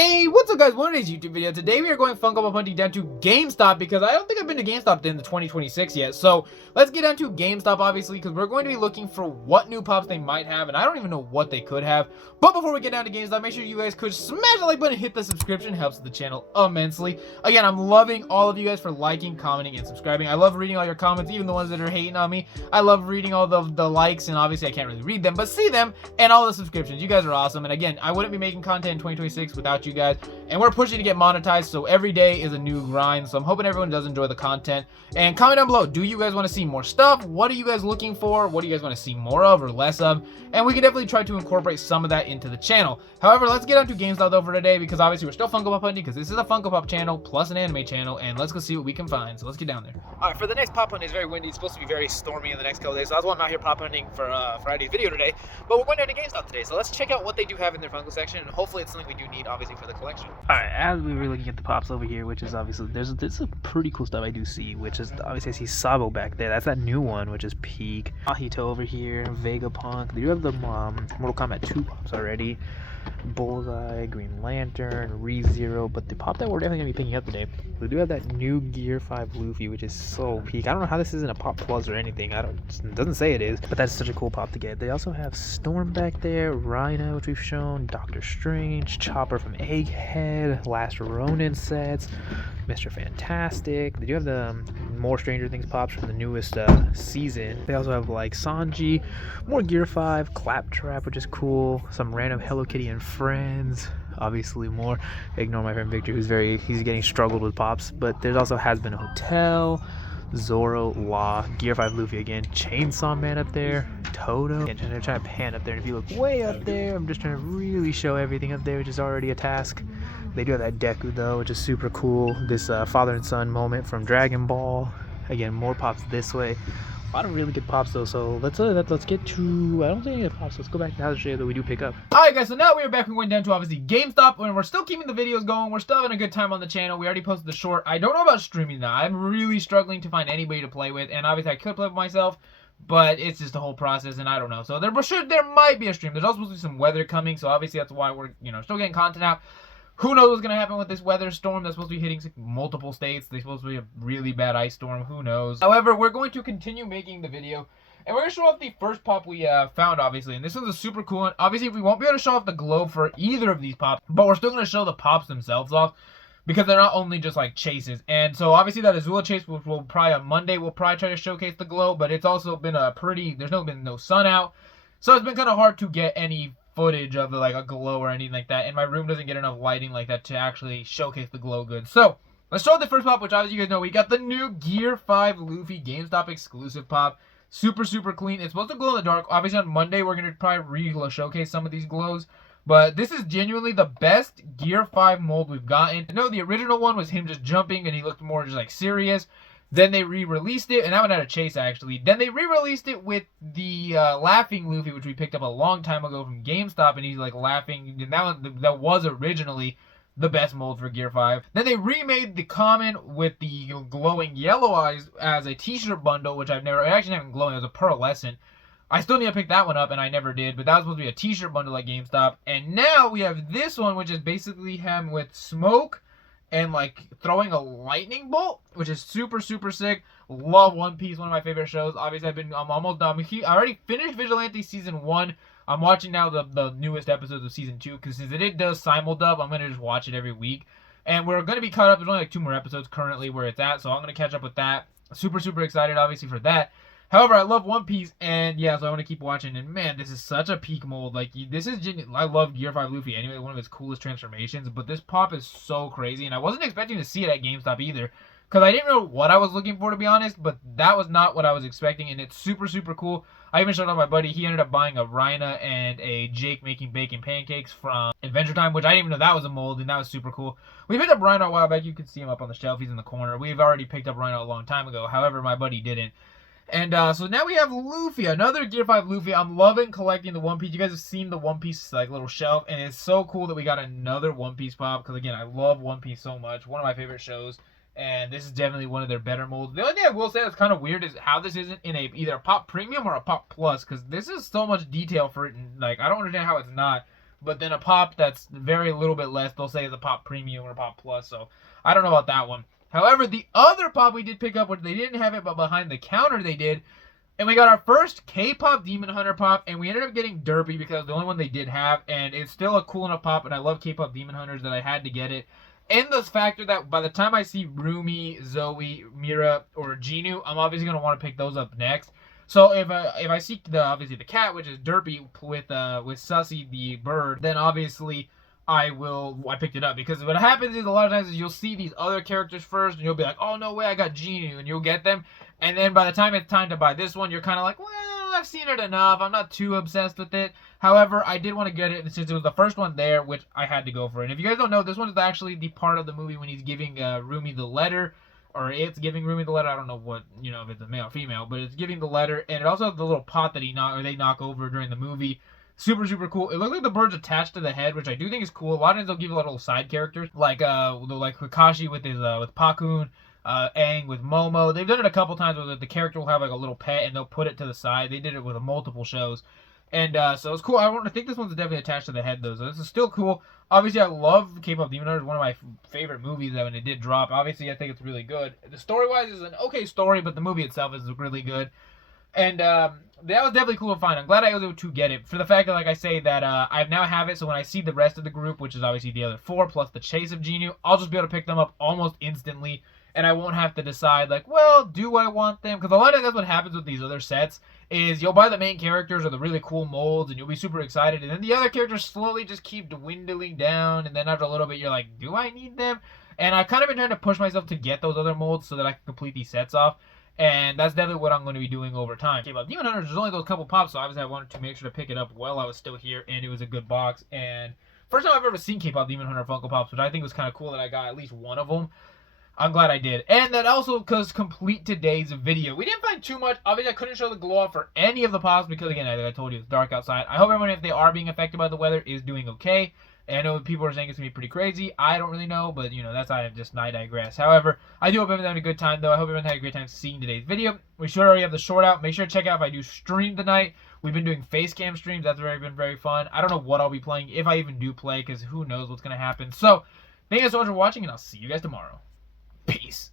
Hey, what's up guys, welcome to today's YouTube video. Today we are going Funko Pop hunting down to GameStop because I don't think I've been to GameStop in the 2026 yet. So let's get down to GameStop obviously because we're going to be looking for what new pops they might have and I don't even know what they could have. But before we get down to GameStop, make sure you guys could smash the like button and hit the subscription, helps the channel immensely. Again, I'm loving all of you guys for liking, commenting, and subscribing. I love reading all your comments, even the ones that are hating on me. I love reading all the likes, and obviously I can't really read them, but see them, and all the subscriptions. You guys are awesome. And again, I wouldn't be making content in 2026 without you guys. And we're pushing to get monetized, so every day is a new grind. So I'm hoping everyone does enjoy the content. And comment down below, do you guys want to see more stuff? What are you guys looking for? What do you guys want to see more of or less of? And we can definitely try to incorporate some of that into the channel. However, let's get on to GameStop though for today, because obviously we're still Funko Pop hunting, because this is a Funko Pop channel plus an anime channel, and let's go see what we can find. So let's get down there. Alright, for the next pop hunt, it's very windy. It's supposed to be very stormy in the next couple days, so that's why I'm out here pop hunting for Friday's video today. But we're going down to GameStop today, so let's check out what they do have in their Funko section, and hopefully it's something we do need, obviously, for the collection. Alright, as we were looking at the pops over here, which is obviously, there's some pretty cool stuff I do see, which is, obviously I see Sabo back there. That's that new one, which is Peak. Ahito over here, Vegapunk. They do have the Mortal Kombat 2 pops already. Bullseye, Green Lantern, ReZero, but the pop that we're definitely going to be picking up today, we do have that new Gear 5 Luffy, which is so peak. I don't know how this isn't a pop plus or anything. It doesn't say it is, but that's such a cool pop to get. They also have Storm back there, Rhino, which we've shown, Doctor Strange, Chopper from Egghead, Last Ronin sets, Mr. Fantastic. They do have the more Stranger Things pops from the newest season. They also have like Sanji, more Gear 5, Claptrap, which is cool, some random Hello Kitty and Friends, obviously more. Ignore my friend Victor, he's getting struggled with pops, but there also has been a Hotel, Zoro, Law, Gear 5 Luffy again, Chainsaw Man up there, Toto. Again, I'm trying to pan up there, and if you look way up there, I'm just trying to really show everything up there, which is already a task. They do have that Deku though, which is super cool. This father and son moment from Dragon Ball. Again, more pops this way. A lot of really good pops though, so let's get to, I don't think any of the pops, let's go back to the house share that we do pick up. Alright guys, so now we are back and going down to obviously GameStop, and we're still keeping the videos going. We're still having a good time on the channel. We already posted the short. I don't know about streaming now. I'm really struggling to find anybody to play with, and obviously I could play with myself, but it's just a whole process, and I don't know. So there might be a stream. There's also supposed to be some weather coming, so obviously that's why we're, still getting content out. Who knows what's going to happen with this weather storm that's supposed to be hitting multiple states. They're supposed to be a really bad ice storm. Who knows? However, we're going to continue making the video. And we're going to show off the first pop we found, obviously. And this is a super cool one. Obviously, we won't be able to show off the glow for either of these pops. But we're still going to show the pops themselves off, because they're not only just like chases. And so obviously that Azula chase, which will probably on Monday, we'll probably try to showcase the glow. But it's also been there's been no sun out. So it's been kind of hard to get any footage of like a glow or anything like that, and my room doesn't get enough lighting like that to actually showcase the glow good. So let's show the first pop, which obviously you guys know we got the new Gear 5 Luffy GameStop exclusive pop. Super clean. It's supposed to glow in the dark. Obviously on Monday we're gonna probably showcase some of these glows, but this is genuinely the best Gear 5 mold we've gotten. I know the original one was him just jumping and he looked more just like serious. Then they re-released it, and that one had a chase actually. Then they re-released it with the laughing Luffy, which we picked up a long time ago from GameStop, and he's like laughing. And that was originally the best mold for Gear 5. Then they remade the common with the glowing yellow eyes as a t-shirt bundle, which it actually haven't glowing, it was a pearlescent. I still need to pick that one up, and I never did, but that was supposed to be a t-shirt bundle at GameStop. And now we have this one, which is basically him with smoke and like throwing a lightning bolt, which is super sick. Love One Piece, one of my favorite shows. Obviously I'm almost done. I already finished Vigilante season 1. I'm watching now the newest episodes of season 2, because since it does simuldub, I'm gonna just watch it every week. And we're gonna be caught up. There's only like 2 more episodes currently where it's at, so I'm gonna catch up with that. Super excited obviously for that. However, I love One Piece, and yeah, so I want to keep watching. And man, this is such a peak mold. Like, this is I love Gear 5 Luffy anyway, one of his coolest transformations. But this pop is so crazy, and I wasn't expecting to see it at GameStop either, because I didn't know what I was looking for, to be honest. But that was not what I was expecting, and it's super cool. I even showed off my buddy. He ended up buying a Rhina and a Jake making bacon pancakes from Adventure Time, which I didn't even know that was a mold, and that was super cool. We picked up Rhino a while back. You can see him up on the shelf. He's in the corner. We've already picked up Rhino a long time ago. However, my buddy didn't. And so now we have Luffy, another Gear 5 Luffy. I'm loving collecting the One Piece. You guys have seen the One Piece like little shelf, and it's so cool that we got another One Piece pop, because again, I love One Piece so much. One of my favorite shows, and this is definitely one of their better molds. The only thing I will say that's kind of weird is how this isn't in either a pop premium or a pop plus, because this is so much detail for it, and like I don't understand how it's not. but then a pop that's very little bit less, they'll say is a pop premium or pop plus. So I don't know about that one. However, the other pop we did pick up, which they didn't have it, but behind the counter they did, and we got our first K-pop Demon Hunter pop, and we ended up getting Derpy because it was the only one they did have, and it's still a cool enough pop, and I love K-pop Demon Hunters that I had to get it. And the factor that by the time I see Rumi, Zoe, Mira, or Genu, I'm obviously going to want to pick those up next. So if I see obviously the cat, which is Derpy with Sussy the bird, then obviously I picked it up, because what happens is a lot of times is you'll see these other characters first and you'll be like, oh no way, I got Genu, and you'll get them, and then by the time it's time to buy this one, you're kind of like, well, I've seen it enough, I'm not too obsessed with it. However, I did want to get it, and since it was the first one there, which I had to go for it. And if you guys don't know, this one is actually the part of the movie when he's giving Rumi the letter, or it's giving Rumi the letter. I don't know what, if it's a male or female, but it's giving the letter, and it also has the little pot that they knock over during the movie. Super, super cool. It looks like the bird's attached to the head, which I do think is cool. A lot of times they'll give you little side characters, like Kakashi with Pakun, Aang with Momo. They've done it a couple times where the character will have like a little pet and they'll put it to the side. They did it with multiple shows. And so it's cool. I think this one's definitely attached to the head, though. So this is still cool. Obviously, I love K-pop Demon Hunters. One of my favorite movies when it did drop. Obviously, I think it's really good. The story-wise is an okay story, but the movie itself is really good. And that was definitely cool to find. I'm glad I was able to get it. For the fact that, like I say, that I now have it. So when I see the rest of the group, which is obviously the other 4, plus the Chase of Genu, I'll just be able to pick them up almost instantly. And I won't have to decide, like, well, do I want them? Because a lot of that's what happens with these other sets, is you'll buy the main characters or the really cool molds, and you'll be super excited, and then the other characters slowly just keep dwindling down, and then after a little bit, you're like, do I need them? And I've kind of been trying to push myself to get those other molds so that I can complete these sets off, and that's definitely what I'm going to be doing over time. Okay, but Demon Hunters, there's only those couple pops, so obviously I wanted to make sure to pick it up while I was still here, and it was a good box, and first time I've ever seen K-pop Demon Hunter Funko Pops, which I think was kind of cool that I got at least one of them. I'm glad I did. And that also because complete today's video. We didn't find too much. Obviously, I couldn't show the glow up for any of the pops because, again, I told you, it's dark outside. I hope everyone, if they are being affected by the weather, is doing okay. And I know people are saying it's going to be pretty crazy. I don't really know, but, that's I digress. However, I do hope everyone's having a good time, though. I hope everyone had a great time seeing today's video. We should already have the short out. Make sure to check out if I do stream tonight. We've been doing face cam streams. That's been very fun. I don't know what I'll be playing, if I even do play, because who knows what's going to happen. So, thank you guys so much for watching, and I'll see you guys tomorrow. Peace.